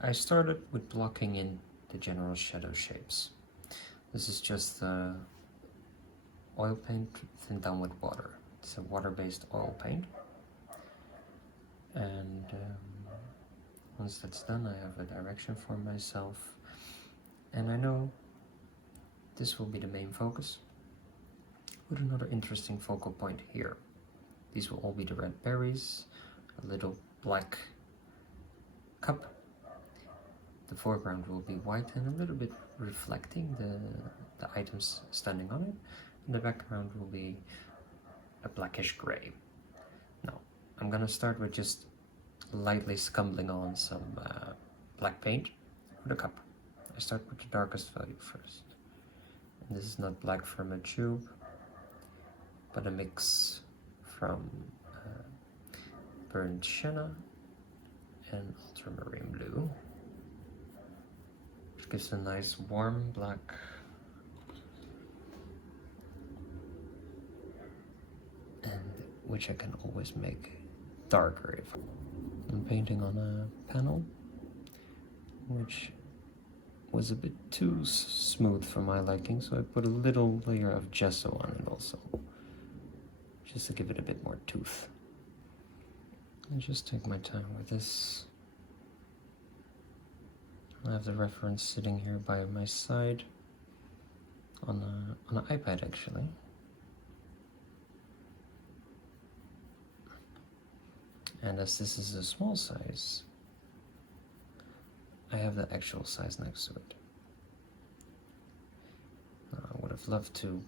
I started with blocking in the general shadow shapes. This is just oil paint thinned down with water. It's a water-based oil paint. And once that's done, I have a direction for myself. And I know this will be the main focus, with another interesting focal point here. These will all be the red berries, a little black cup. The foreground will be white and a little bit reflecting the items standing on it. And the background will be a blackish gray. Now, I'm gonna start with just lightly scumbling on some black paint for the cup. I start with the darkest value first. And this is not black from a tube, but a mix from burnt sienna and ultramarine blue, which gives a nice warm black and which I can always make darker if I'm painting on a panel which was a bit too smooth for my liking, so I put a little layer of gesso on it also, just to give it a bit more tooth. And just take my time with this. I have the reference sitting here by my side on an iPad actually. And as this is a small size, I have the actual size next to it. I would have loved to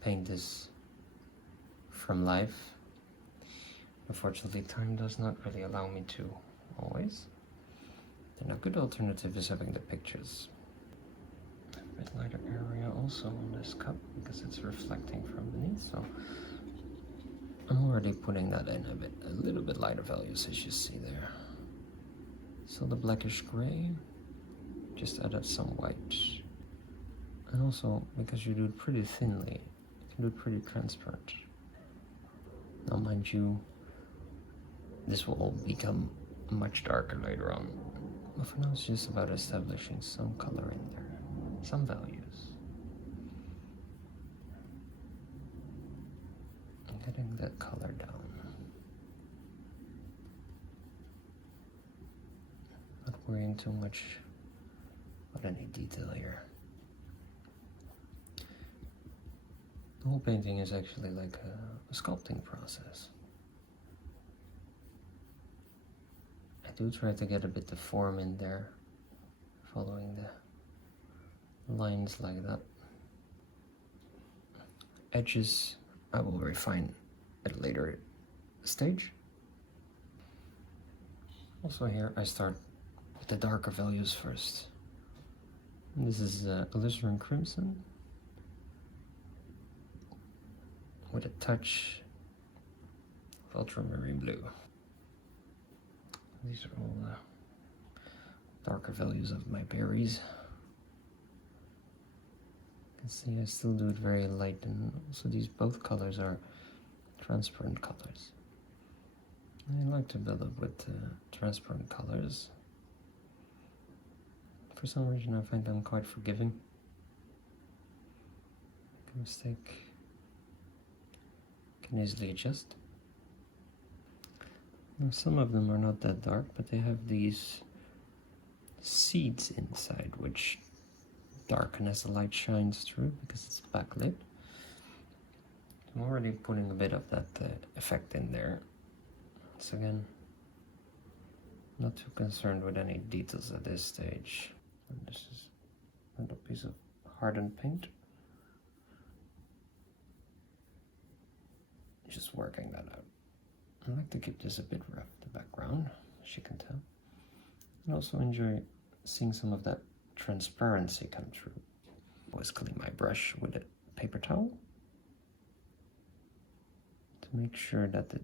paint this from life. Unfortunately, time does not really allow me to always. Then a good alternative is having the pictures. A bit lighter area also on this cup because it's reflecting from beneath, so I'm already putting that in a little bit lighter values as you see there. So the blackish gray, just added some white. And also, because you do it pretty thinly, you can do it pretty transparent. Now mind you, this will all become much darker later on. But for now it's just about establishing some color in there, some values. And getting that color down. Not worrying too much about any detail here. The whole painting is actually like a sculpting process. I do try to get a bit of form in there, following the lines like that. Edges I will refine at a later stage. Also here I start with the darker values first. And this is alizarin crimson with a touch of ultramarine blue. These are all the darker values of my berries. You can see I still do it very light, and also these both colors are transparent colors. I like to build up with transparent colors. For some reason I find them quite forgiving. Make a mistake, can easily adjust. Now, some of them are not that dark, but they have these seeds inside which darken as the light shines through because it's backlit. I'm already putting a bit of that effect in there. So again, not too concerned with any details at this stage. And this is another piece of hardened paint. Just working that out. I like to keep this a bit rough, the background, as you can tell. And also enjoy seeing some of that transparency come through. Always clean my brush with a paper towel to make sure that the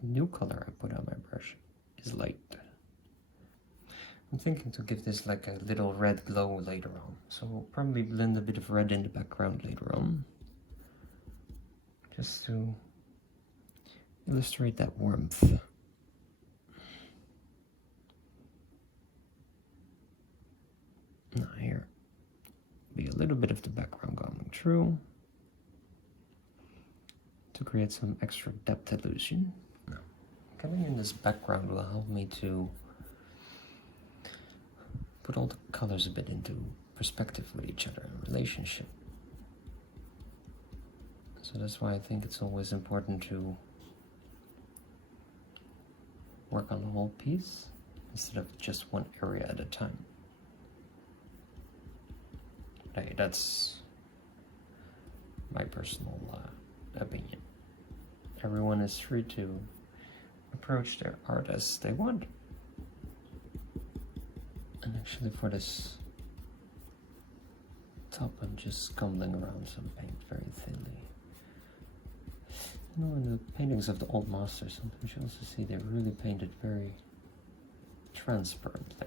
new color I put on my brush is light. I'm thinking to give this like a little red glow later on, so we'll probably blend a bit of red in the background later on, just to illustrate that warmth. Now here, be a little bit of the background coming through to create some extra depth illusion. Now, coming in this background will help me to put all the colors a bit into perspective with each other in relationship. So that's why I think it's always important to work on the whole piece instead of just one area at a time. Hey, that's my personal opinion. Everyone is free to approach their art as they want. And actually for this top, I'm just scumbling around some paint very thinly. You know, in the paintings of the old masters, sometimes you also see they really painted very transparently,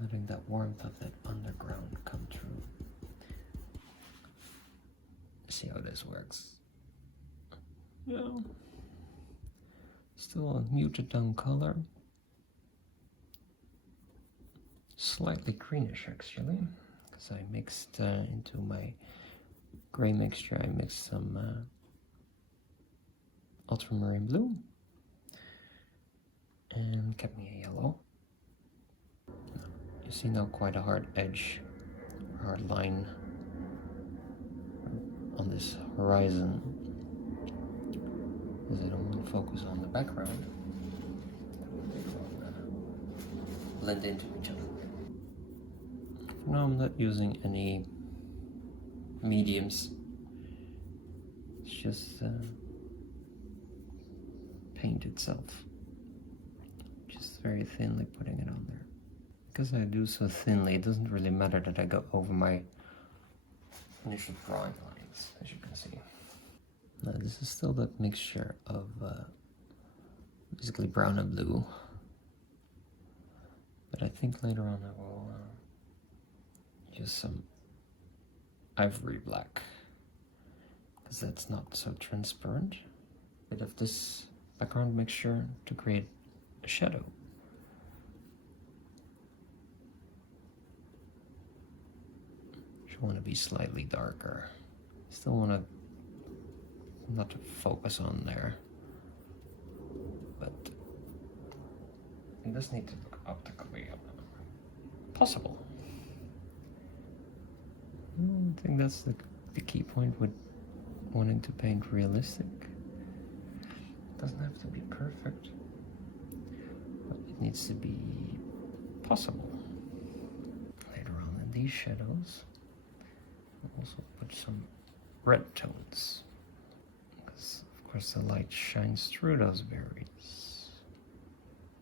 letting that warmth of that underground come through. See how this works. Yeah. Still a muted down color. Slightly greenish actually, because I mixed into my gray mixture, I mixed some ultramarine blue and cadmium yellow. You see now quite a hard edge, hard line on this horizon, because I don't want to focus on the background. They will blend into each other. For now I'm not using any mediums, it's just paint itself, just very thinly putting it on there. Because I do so thinly, it doesn't really matter that I go over my initial drawing lines, as you can see. Now this is still that mixture of basically brown and blue, but I think later on I will use some ivory black, because that's not so transparent. A bit of this background mixture to create a shadow. Want to be slightly darker. Still want to not to focus on there, but it does need to look optically possible. I think that's the key point with wanting to paint realistic. It doesn't have to be perfect, but it needs to be possible. Later on in these shadows, also put some red tones, because of course the light shines through those berries.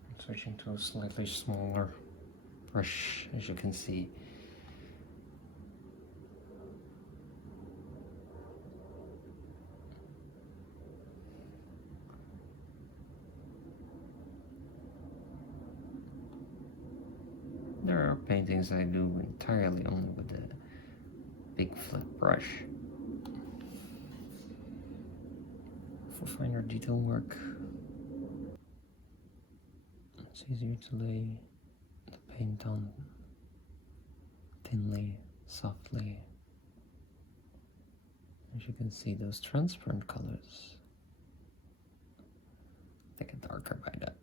I'm switching to a slightly smaller brush, as you can see. There are paintings I do entirely only with the big flat brush. For finer detail work, it's easier to lay the paint on thinly, softly. As you can see, those transparent colors, they get darker by that.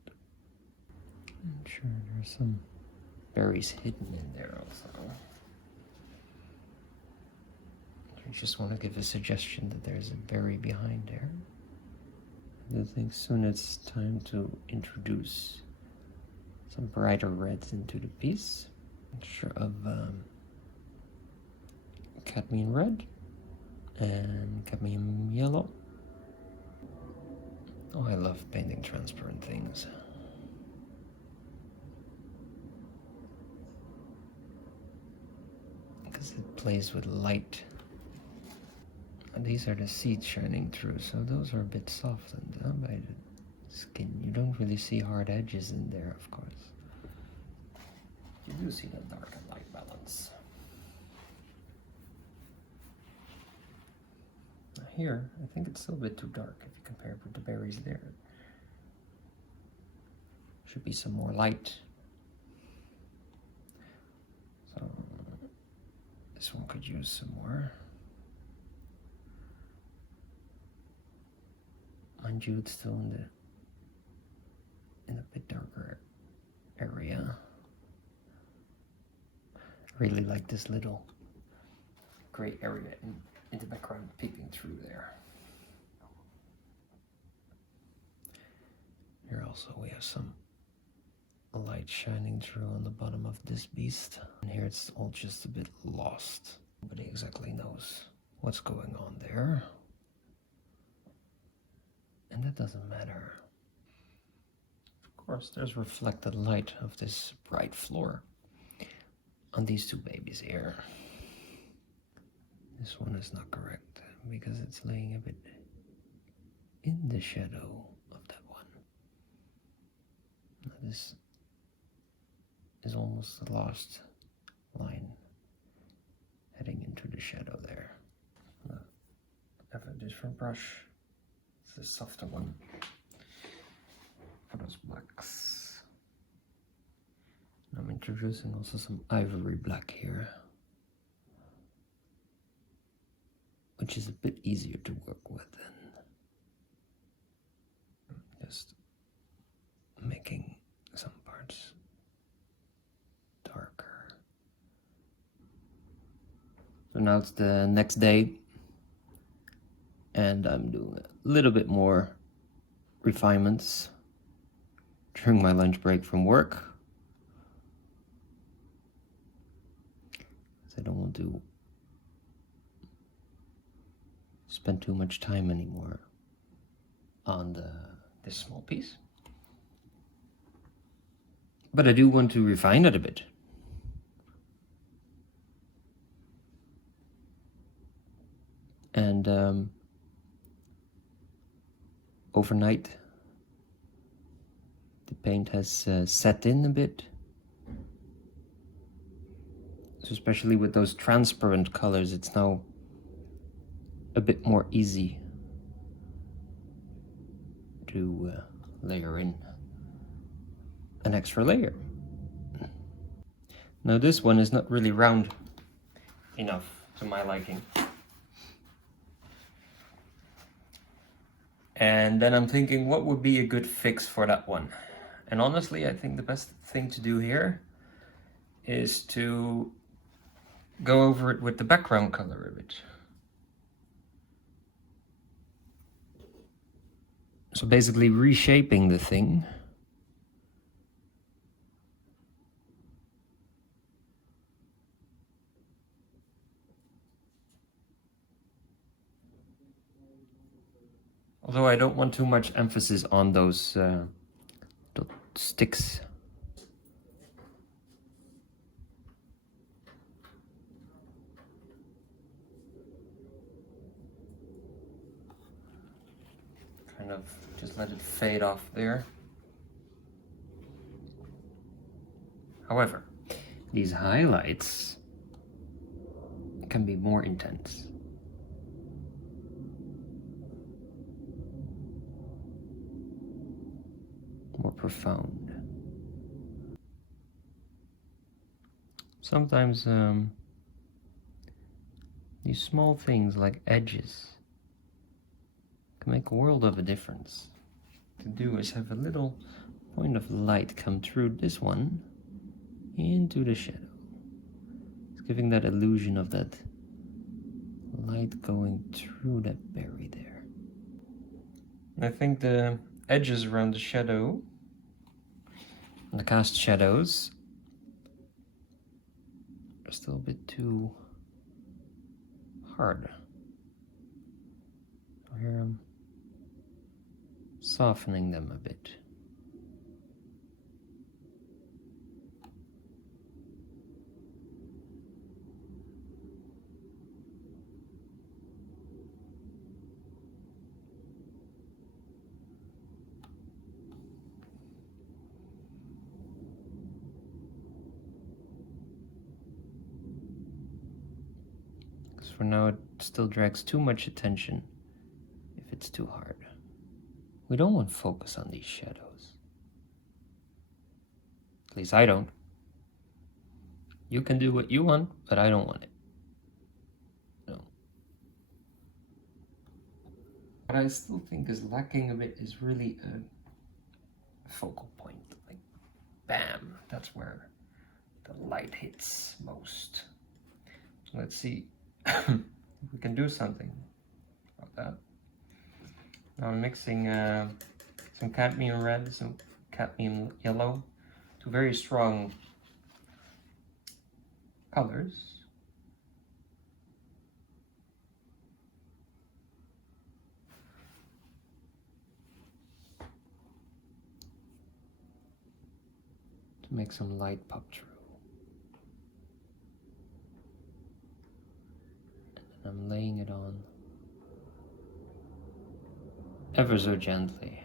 I'm sure there's some berries hidden in there also. I just want to give a suggestion that there's a berry behind there. I do think soon it's time to introduce some brighter reds into the piece. Mixture of cadmium red and cadmium yellow. Oh, I love painting transparent things. Because it plays with light. And these are the seeds shining through, so those are a bit softened by the skin. You don't really see hard edges in there, of course. You do see the dark and light balance. Now here, I think it's still a bit too dark if you compare it with the berries there. Should be some more light. This one could use some more. Mind you, it's still in a bit darker area. I really like this little gray area in the background peeping through there. Here also we have some light shining through on the bottom of this beast. And here it's all just a bit lost. Nobody exactly knows what's going on there. And that doesn't matter. Of course, there's reflected light of this bright floor on these two babies here. This one is not correct because it's laying a bit in the shadow of that one. Now this is almost the last line heading into the shadow there. I have a different brush. It's a softer one for those blacks. And I'm introducing also some ivory black here, which is a bit easier to work with than just making some parts darker. So now it's the next day, and I'm doing a little bit more refinements during my lunch break from work. I don't want to spend too much time anymore on this small piece. But I do want to refine it a bit. And overnight, the paint has set in a bit. So especially with those transparent colors, it's now a bit more easy to layer in an extra layer. Now this one is not really round enough to my liking. And then I'm thinking, what would be a good fix for that one? And honestly, I think the best thing to do here is to go over it with the background color a bit. So basically reshaping the thing. Although I don't want too much emphasis on those sticks. Kind of just let it fade off there. However, these highlights can be more intense. More profound. Sometimes these small things like edges can make a world of a difference. To do is have a little point of light come through this one into the shadow. It's giving that illusion of that light going through that berry there. And I think the edges around the shadow, the cast shadows, are still a bit too hard. So here I'm softening them a bit. For now, it still drags too much attention if it's too hard. We don't want focus on these shadows. At least I don't. You can do what you want, but I don't want it. What I still think is lacking a bit is really a focal point. Like, bam, that's where the light hits most. Let's see if we can do something about that. Now I'm mixing some cadmium red, some cadmium yellow, two very strong colors. To make some light pop through. And then I'm laying it on ever so gently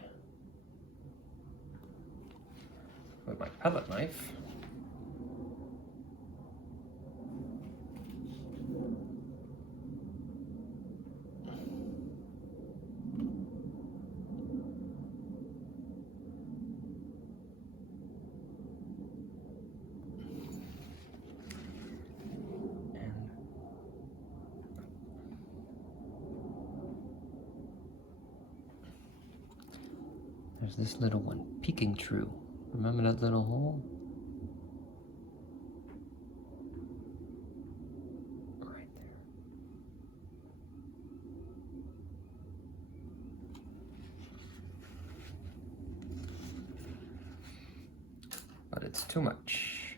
with my palette knife. There's this little one peeking through. Remember that little hole? Right there. But it's too much.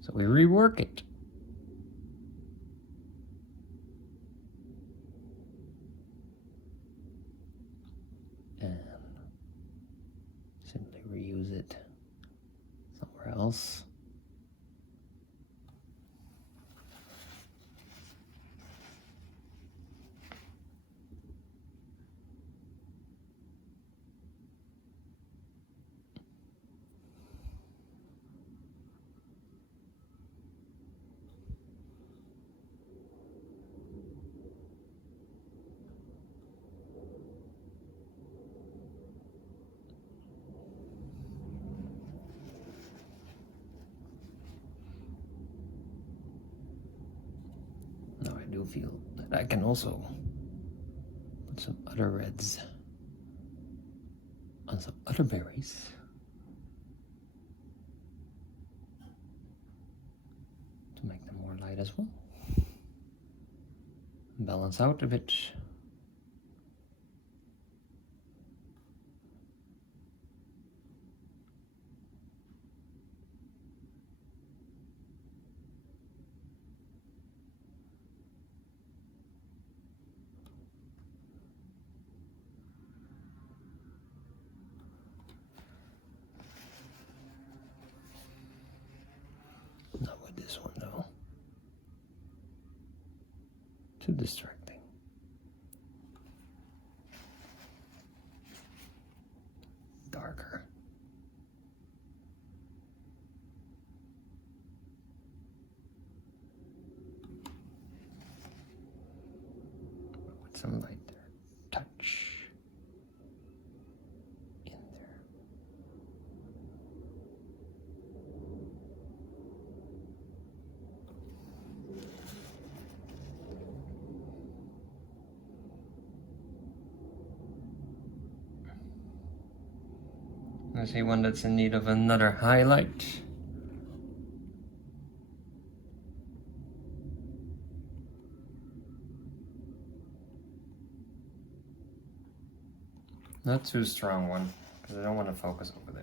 So we rework it. Simply reuse it somewhere else. I do feel that I can also put some other reds on some other berries. To make them more light as well. Balance out a bit. Not with this one though. Too distracting. Darker. With some light there. Touch. In there. I see one that's in need of another highlight. Not too strong one, because I don't want to focus over there.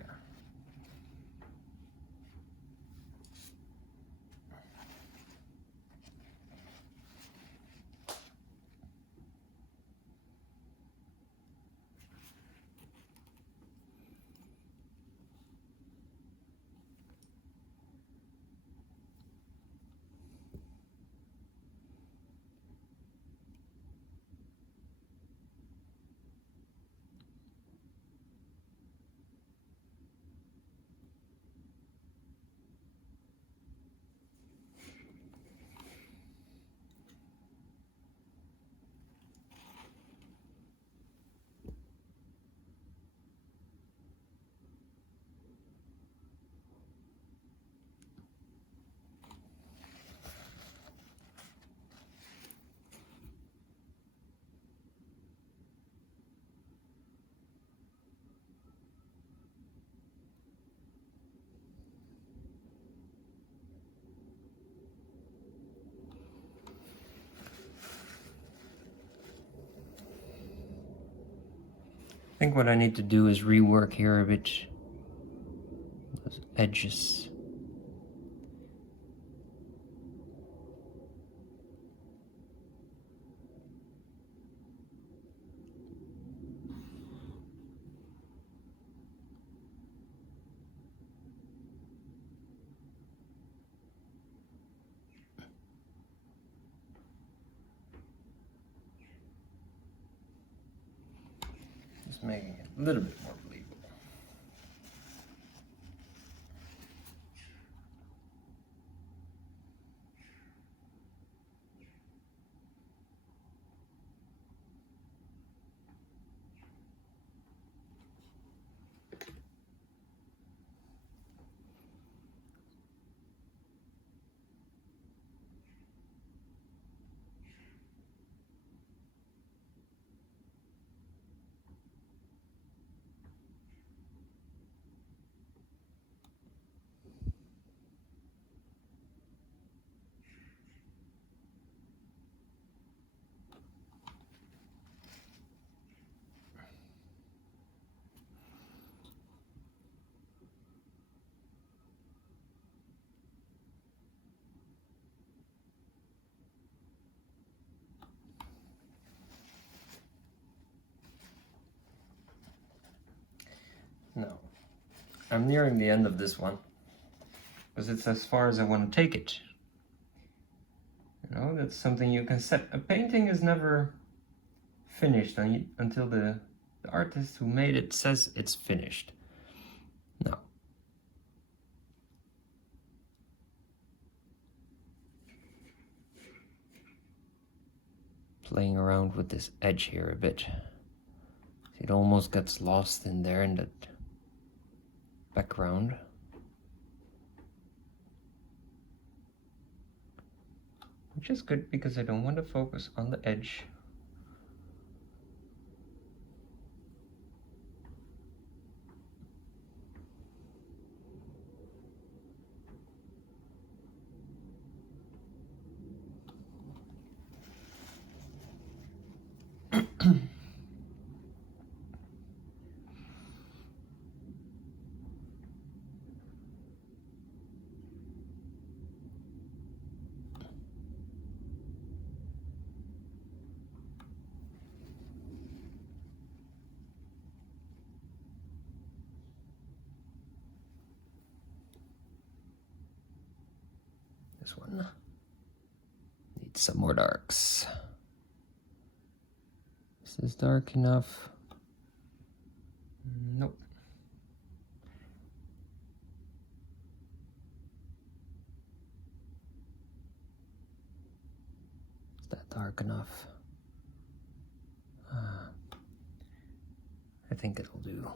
think what I need to do is rework here a bit those edges. Just making it a little bit more believable. No, I'm nearing the end of this one because it's as far as I want to take it. You know, that's something you can set. A painting is never finished until the artist who made it says it's finished. No. Playing around with this edge here a bit. It almost gets lost in there in that background. Which is good because I don't want to focus on the edge. This one needs some more darks. Is this dark enough? Nope. Is that dark enough? I think it'll do.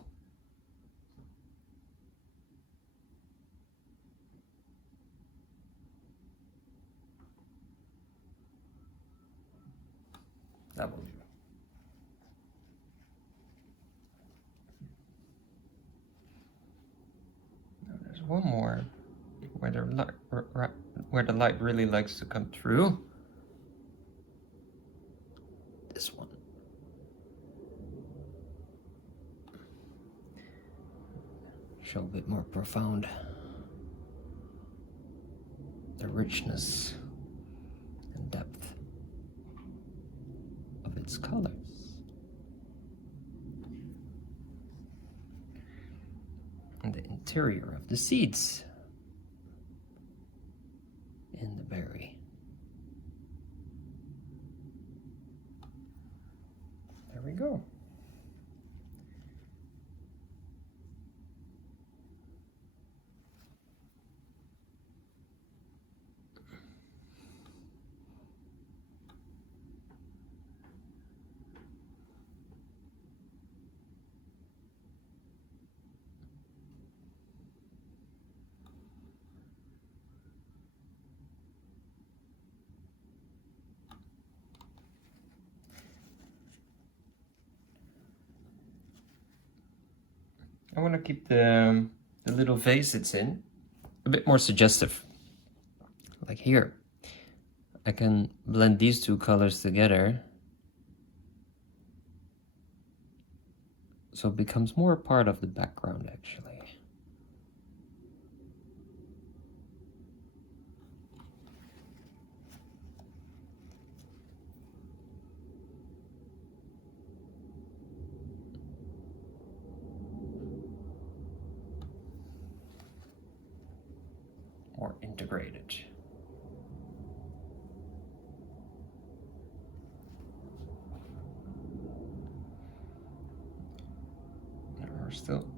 That will do. Now there's one more where the light really likes to come through. This one. Show a bit more profound. The richness and depth of its colors. And the interior of the seeds in the berry. There we go. I want to keep the little vase it's in a bit more suggestive. Like here, I can blend these two colors together So it becomes more a part of the background, actually. More integrated. There are still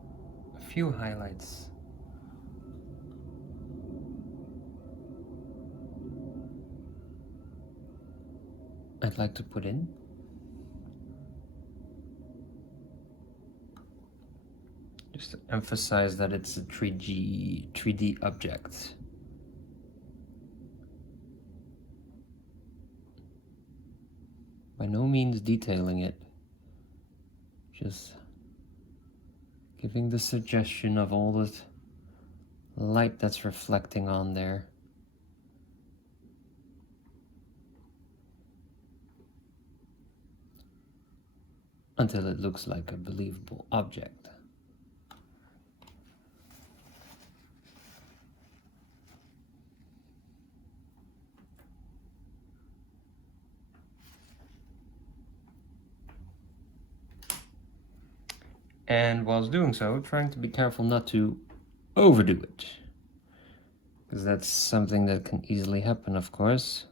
a few highlights. I'd like to put in. Just to emphasize that it's a 3D object. By no means detailing it, just giving the suggestion of all the light that's reflecting on there. Until it looks like a believable object. And whilst doing so, trying to be careful not to overdo it. Because that's something that can easily happen, of course.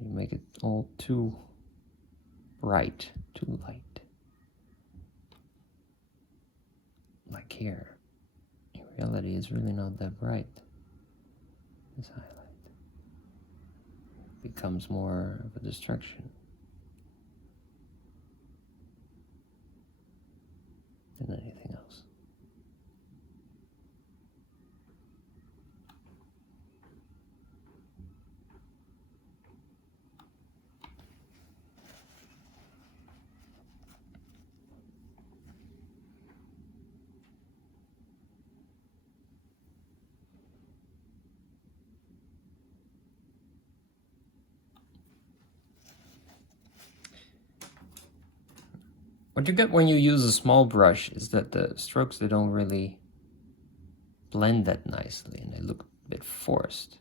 You make it all too bright, too light. Like here. In reality, it's really not that bright. This highlight becomes more of a distraction than anything else. What you get when you use a small brush is that the strokes, they don't really blend that nicely and they look a bit forced.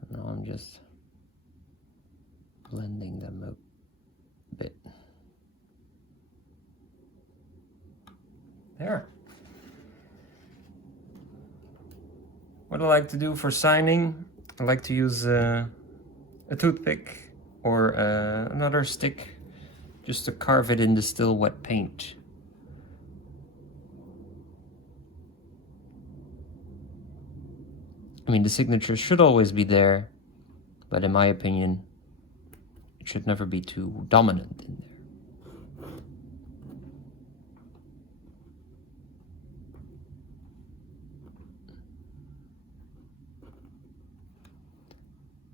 And now I'm just blending them a bit. There. What I like to do for signing, I like to use a toothpick or another stick just to carve it in the still wet paint. I mean, the signature should always be there, but in my opinion, it should never be too dominant in there.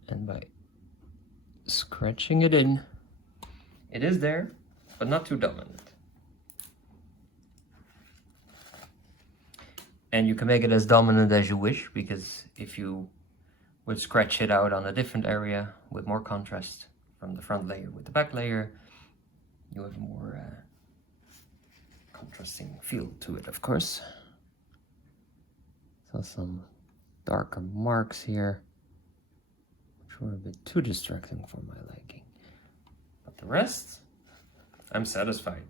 And by scratching it in, it is there, but not too dominant. And you can make it as dominant as you wish, because if you would scratch it out on a different area with more contrast from the front layer with the back layer, you have a more contrasting feel to it, of course. So some darker marks here, which were a bit too distracting for my liking. But the rest, I'm satisfied.